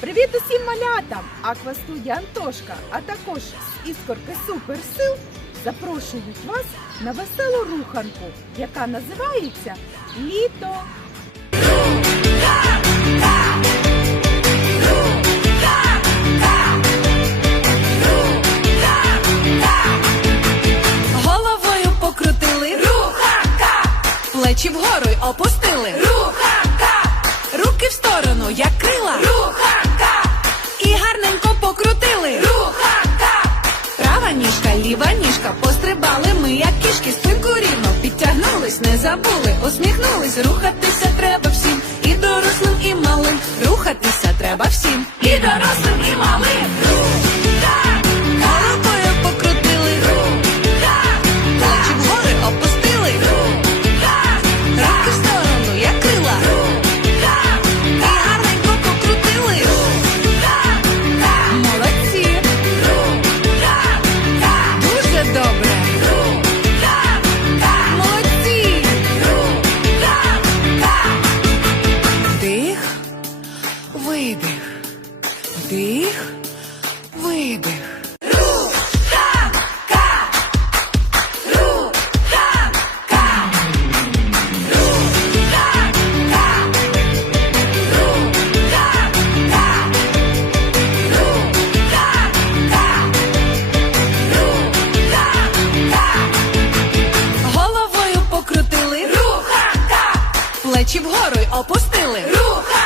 Привіт усім малятам! Аквастудія Антошка, а також з іскорки Суперсил запрошують вас на веселу руханку, яка називається Літо. Головою покрутили, руханка, плечі вгору й опустили, руханка, руки в сторону, як ліва ніжка, пострибали ми, як кішки, спинку рівно підтягнулись, не забули, усміхнулись, рухатися треба всім, і дорослим, і малим, рухатися треба всім, і дорослим, і малим. Видих, вдих, видих. Головою покрутили, руханка, плечі вгору й опустили, руханка,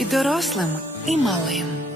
і дорослим, і малим.